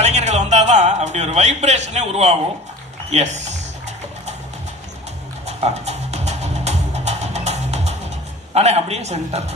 கலைஞர்கள் வந்தாதான் அப்படி ஒரு வைப்ரேஷனே உருவாகும். எஸ், ஆனா அப்படியே சென்டர்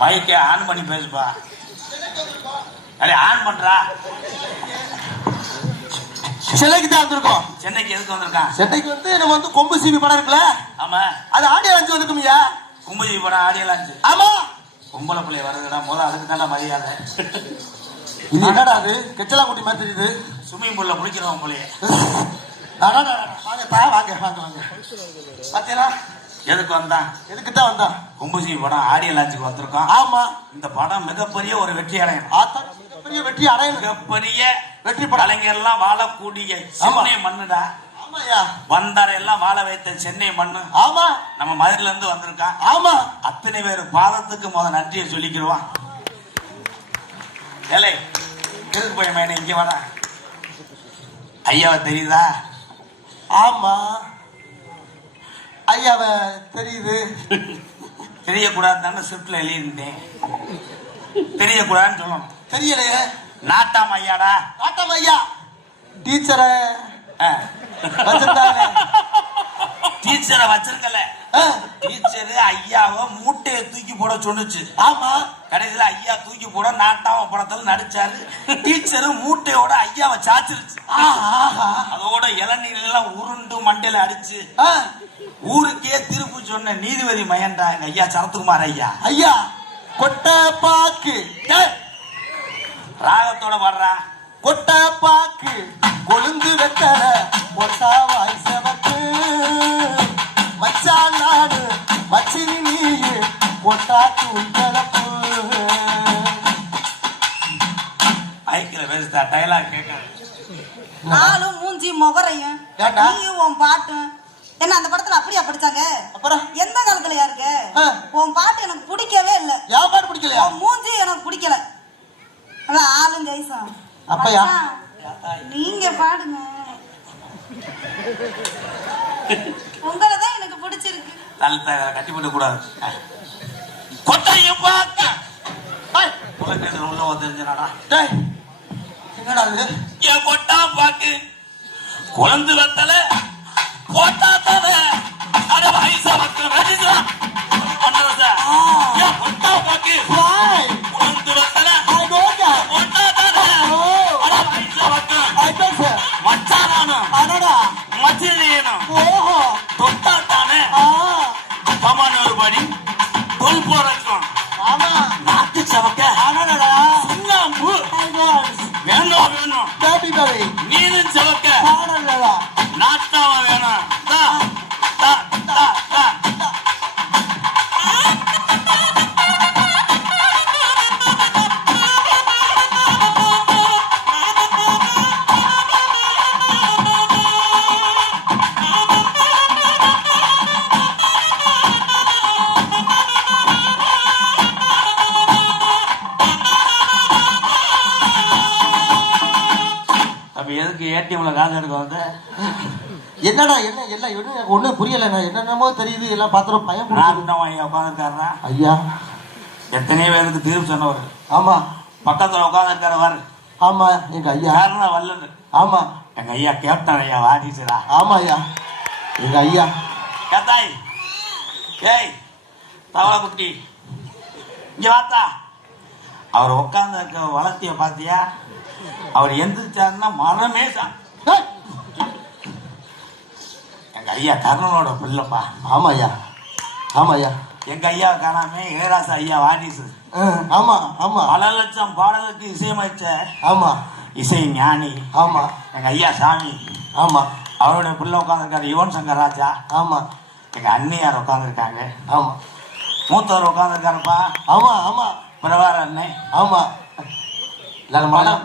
மைக்கை ஆன் பண்ணி பேசுப்பா. அடே ஆன் பண்றா. சிலைக்கு தான் வந்திருக்கோம். சென்னைக்கு எதுக்கு வந்திருக்கான்? சென்னைக்கு வந்து நம்ம வந்து கொம்பு சீவி படம் இருக்குல்ல, ஆமா, அது ஆடியோ லான்ச் வந்துருக்கும்யா. கொம்பு சீவி படம் ஆடியோ லான்ச்? ஆமா. பொம்பளை பிள்ளை வருதுடா, முதல்ல அதுக்கு தாண்டா மரியாதை. இது என்னடா அது கெச்சலா குட்டி மாதிரி தெரியுது? ஸ்விம்மிங் பூல்ல குளிக்கிறவங்க போலயே. வாங்க வாங்க வாங்க வாங்க. பாத்தீங்களா எதுக்கு வந்தான்? எதுக்கு தான் வந்தான்? கும்பசி படம் ஆடியோ லான்ச்சுக்கு வந்திருக்கோம். ஆமா, இந்த படம் மிகப்பெரிய ஒரு வெற்றி அடையணும். மிகப்பெரிய வெற்றி அடையணும். மிகப்பெரிய வெற்றி படம். கலைஞர்லாம் வாழக்கூடிய சென்னை மண்ணுடா. ஆமாயா, வந்தார எல்லாம் வாழ வைத்த சென்னை மண்ணு. ஆமா, நம்ம மதுரையில இருந்து வந்திருக்கான். ஆமா, அத்தனை பேர் பாதத்துக்கு முதல் நன்றியை சொல்லிக்கிறோம். ஏலே இருக்கு போய் மேன இங்க வாடா. ஐயாவை தெரியுதா? ஆமா, ஐயாவ தெரியுது. தெரியக்கூடாதுன்னு ஸ்கிரிப்ட்ல எழுதிட்டேன். தெரியக்கூடாதுன்னு சொல்லணும். தெரியலையே. நாட்டாம் ஐயாடா. நாட்டாம் ஐயா டீச்சரை வச்சிருந்தாங்க. டீச்சரை வச்சிருக்கல. டீச்சரு ஐயாவை மூட்டையை தூக்கி போட சொன்னுச்சு. ஆமா, கடைசியில ஐயா தூக்கி போட நாட்டாம படத்துல நடிச்சாரு. டீச்சரு மூட்டையோட ஐயாவை சாச்சிருச்சு. அதோட இளநீர் எல்லாம் உருண்டு மண்டையில அடிச்சு ஊருக்கே திருப்பி சொன்ன நீதிபதி மயன்டா எங்க ஐயா சரத்குமார் ஐயா. ஐயா கொட்டை பாக்கு ராகத்தோட வர்றா. கொட்டை பாக்கு கொழுந்து வெட்டல ஒட்டா வாய்சவக்கு மச்சான் நாடு மச்சினி நீயே காக்கும் கலப்பு. ஐக்கிய பேசுதா டைலாக் கேட்காது. நானும் மூஞ்சி முகரையும் ஏண்டா? நீயும் உன் பாட்டும் என்ன அந்த படத்துல அப்படியா படிச்சாங்க? அப்புறம் எந்த காலத்துல யாருக்கு உன் பாட்டு எனக்கு பிடிக்கவே இல்ல. யா பாட்டு பிடிக்கலையா? உன் மூஞ்சி எனக்கு பிடிக்கல. அதான் ஆளும் ஜெய்சம். அப்பயா? நீங்க பாடுங்க. உங்களை தான் எனக்கு பிடிச்சிருக்கு. தள்ளி கட்டி போட்டு கூடாது. கொட்டையும் பார்க்க உலகத்தில் உள்ள தெரிஞ்சனாடா. என்னடா இது? என் கொட்டா பாக்கு குழந்து வெத்தல போட்டா தானே அட வயசா மக்கள் ரசிக்கலாம் என் கொட்டா பாக்கு குழந்து வெத்தல போட்டா தானே அட வயசா மக்கள் மச்சானானும் மச்சினேனும் தொட்டா தானே கமான ஒரு படி தொல் போறக்கும் நாட்டு சவக்க சுண்ணாம்பு வேணும் நீனும் சவக்க நாட்டாவ வேணும். எதுக்கு ஏடிஎம்ல காசு எடுக்க வந்து என்னடா என்ன எல்லாம் எனக்கு ஒண்ணும் புரியல. என்னென்னமோ தெரியுது, எல்லாம் பாத்திரம் பயம். ஐயா உட்காந்துருக்காருனா ஐயா எத்தனையோ பேருக்கு தீர்வு சொன்னவர். ஆமா பக்கத்துல உட்காந்துருக்காரு. ஆமா எங்க ஐயா. காரணம் வல்லது. ஆமா எங்க ஐயா கேப்டன் ஐயா வாடிச்சுடா. ஆமா ஐயா எங்க ஐயா. கேத்தாய் ஏய் தவளை குட்டி இங்க வாத்தா. அவர் உட்கார்ந்து இருக்க வளர்த்திய பாத்தியா? அவர் எந்திரிச்சாருன்னா மரமே எங்க ஐயா கர்ணனோட பிள்ளைப்பா. ஆமா ஐயா ஆமா ஐயா. எங்க ஐயா காணாமே இளையராசா ஐயா வாரிசு. ஆமா ஆமா. பல லட்சம் பாடலுக்கு இசையமைச்ச ஆமா இசை ஞானி. ஆமா எங்க ஐயா சாமி. ஆமா அவருடைய பிள்ளை உட்காந்துருக்காரு யுவன் சங்கர் ராஜா. ஆமா எங்க அண்ணியார் உட்காந்துருக்காங்க. ஆமா மூத்தவர் உட்காந்துருக்காருப்பா. ஆமா ஆமா பிரபார அண்ணன். ஆமா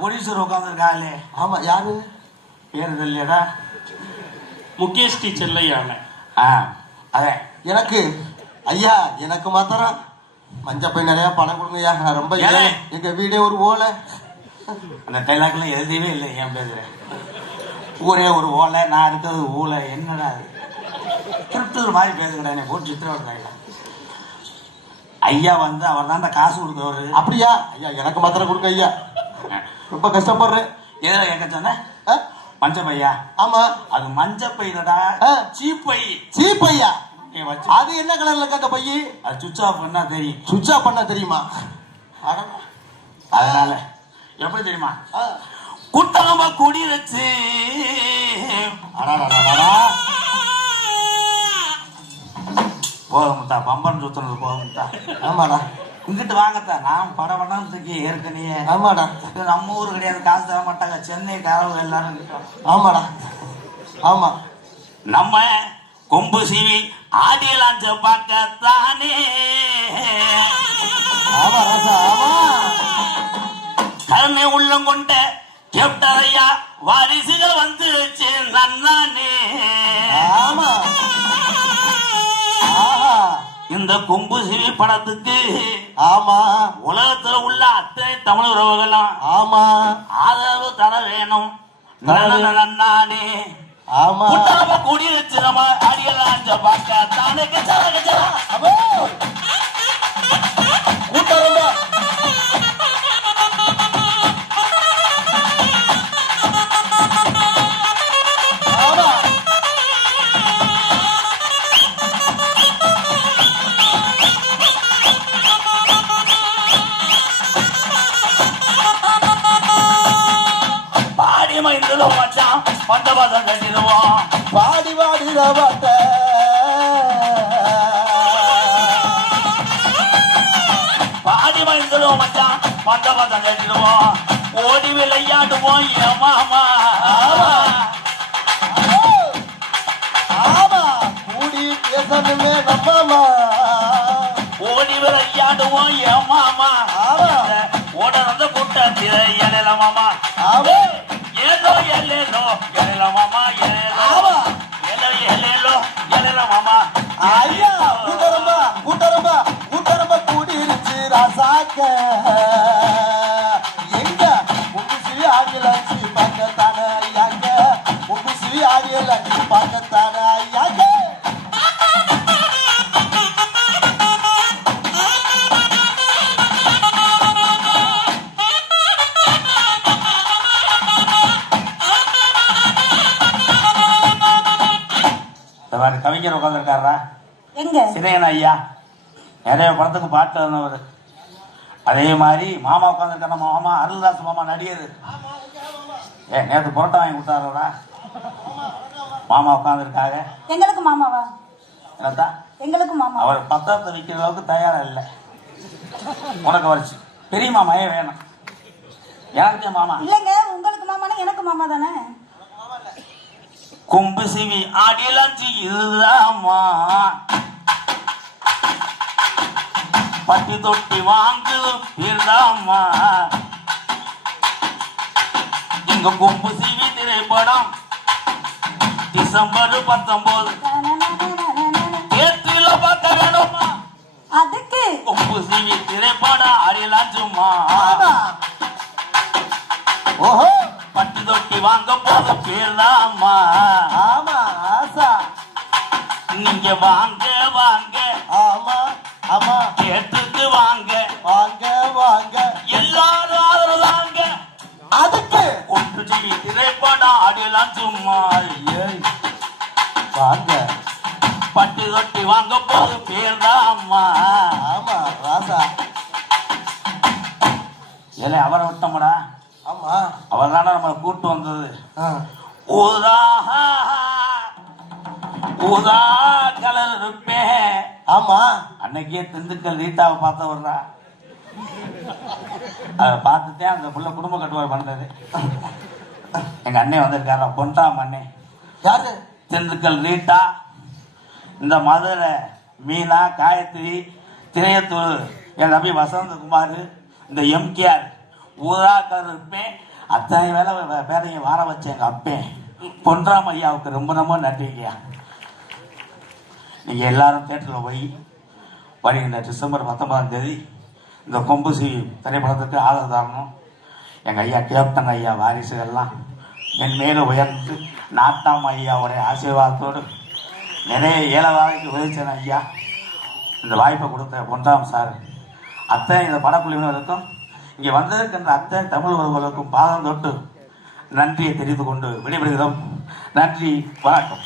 ப்ரொடியூசர் உட்காந்துருக்காங்களே. ஆமா யாரு பேரு தெரியலடா. முகேஷ் டி செல்லையான. அதே எனக்கு ஐயா எனக்கு மாத்திரம் மஞ்சள் பை நிறைய பணம் கொடுங்கய்யா. நான் ரொம்ப எங்க வீடே ஒரு ஓலை. அந்த டைலாக்ல எழுதவே இல்லை. என் பேரு ஊரே ஒரு ஓலை, நான் இருக்கிறது ஊலை. என்னடா அது திருட்டு மாதிரி பேசுகிறேன். போட்டு சித்திரவதை. ஐயா வந்து அவர் தான் காசு கொடுத்தவரு. அப்படியா ஐயா? எனக்கு மாத்திரம் கொடுங்க ஐயா, ரொம்ப கஷ்டப்படுறேன். எதுல கேட்க சொன்ன? மஞ்ச பையா? ஆமா அது மஞ்ச பையிலடா, சீப்பை. சீப்பையா? அது என்ன கலர்ல இருக்கு அந்த பைய? அது சுவிட்ச் ஆஃப் பண்ணா தெரியும். சுவிட்ச் ஆஃப் பண்ணா தெரியுமா? அதனால எப்படி தெரியுமா? குட்டமா குடி வச்சு போதும்ட்டா. பம்பன் சுத்துறது போதும்ட்டா. ஆமாடா. இங்கிட்டு வாங்கத்தான் நான் படவனத்துக்கு ஏற்கனவே. ஆமாடா. நம்ம ஊரு கிடையாது, காசு தர மாட்டாங்க. சென்னை காரவங்க எல்லாரும் இருக்கோம். ஆமாடா. ஆமா நம்ம கொம்பு சீவி ஆடியலாஞ்ச பார்க்கத்தானே. ஆமா ராசா ஆமா. கருணை உள்ளம் கொண்ட கேப்டன் ஐயா வாரிசுகள் வந்துருச்சு நன்னானே. ஆமா இந்த கொம்பு சிவி படத்துக்கு ஆமா உலகத்துல உள்ள அத்தனை தமிழ் உறவுகளும் ஆமா ஆதரவு தர வேணும் நன்னானே. ஆமா கூடி வச்சு நம்ம அடியலாஞ்ச பார்க்க தானே. பாடி மைந்ததும் மச்சான் பந்தபாதம் கட்டிடுவோம். பாடி வாடிட பார்த்த பாடி மைந்ததும் மச்சான் பந்தபாதம் கட்டிடுவோம். ஓடி விளையாடுவோம் ஏமாமா. ஆமா கூடி பேசணுமே நம்மமா. ஓடி விளையா ஆடுவோம் என் மாமா ஓடந்த கூட்டத்தில எழல மாமா ஏதோ எல்லேலோ எழல மாமா எழல எழல மாமா ஐயா கூட்டரம்ப கூடிருச்சு ராசாக்க எங்க முகுசி ஆகிலச்சு பக்கத்தான ஐயாங்க முகுசி ஆகிலச்சு பக்கத்தான ஐயாங்க கவிஞர் உட்காந்துருக்காரா எங்க சினையன் ஐயா நிறைய படத்துக்கு பாட்டு வந்தவர். அதே மாதிரி மாமா உட்காந்துருக்கார மாமா அருள்தாஸ் மாமா நடிகர். நேற்று புரோட்டா வாங்கி கொடுத்தாரோடா மாமா உட்காந்துருக்காங்க. எங்களுக்கு மாமாவா? என்னத்தா எங்களுக்கு மாமா. அவர் பத்திரத்தை விற்கிற அளவுக்கு தயாரா இல்லை. உனக்கு வரிச்சு பெரிய மாமாயே வேணும். எனக்கு மாமா இல்லைங்க, உங்களுக்கு மாமானா எனக்கு மாமா தானே. கும்பு சிவி ஆடியலாச்சு இதுதாம்மா பட்டி தொட்டி வாங்கு இதுதாம்மா இங்க கும்பு சிவி திரைப்படம் டிசம்பர் 19 தேர்தல பார்க்க வேணுமா? அதுக்கு கும்பு சிவி திரைப்படம் ஆடியலாச்சுமா. ஓஹோ பட்டி தொட்டி வாங்க போது பேர்தாம்மா. ஆமா ஆசா நீங்க வாங்க வாங்க ஆமா ஆமா கேட்டுக்கு வாங்க வாங்க வாங்க எல்லாரும் ஆதரவு தாங்க. அதுக்கு ஒன்று ஜிவி திரைப்படம் ஆடியலாம் சும்மா. ஏய் வாங்க பட்டி தொட்டி வாங்க போது பேர்தாம்மா. ஆமா ராசா ஏலே அவரை விட்டோம்டா. ஆமா அவர் தானே நம்மளை கூட்டு வந்தது. ஆ. ஊதா ஊதா கலர் இருப்பேன். ஆமா அன்னைக்கே திண்டுக்கல் ரீட்டாவை பார்த்தவர்றா. அதை பார்த்துட்டே அந்த புள்ள குடும்ப கட்டுவார் பண்ணது. எங்க அண்ணன் வந்திருக்காரா பொன்றாம் அண்ணன். யாரு? திண்டுக்கல் ரீட்டா, இந்த மதுரை மீனா, காயத்ரி, திரையத்தூர் என் தம்பி வசந்தகுமார், இந்த எம்கேஆர் ஊதாக்கர் இருப்பேன். அத்தனை வேலை பேரையும் வார வச்ச எங்க அப்பேன் பொன்றாம் ஐயாவுக்கு ரொம்ப ரொம்ப நன்றிங்கய்யா. நீங்க எல்லாரும் தேட்டரில் போய் வருகின்ற டிசம்பர் 19ஆம் தேதி இந்த கொம்பு சி திரைப்படத்துக்கு ஆதரவு தரணும். எங்கள் ஐயா கேப்டன் ஐயா வாரிசுகள்லாம் மென்மேலும் உயர்ந்து நாட்டாம் ஐயாவுடைய ஆசீர்வாதத்தோடு நிறைய ஏழைவாய்க்கு உதவிச்சன ஐயா. இந்த வாய்ப்பை கொடுத்த பொன்றாம் சார் அத்தனை இந்த படக்குழுவினருக்கும் இங்கே வந்திருக்கின்ற அத்தனை தமிழ் உறவுகளுக்கும் பாதம் தொட்டு நன்றியை தெரிந்து கொண்டு விடைபெறுகிறோம். நன்றி, வணக்கம்.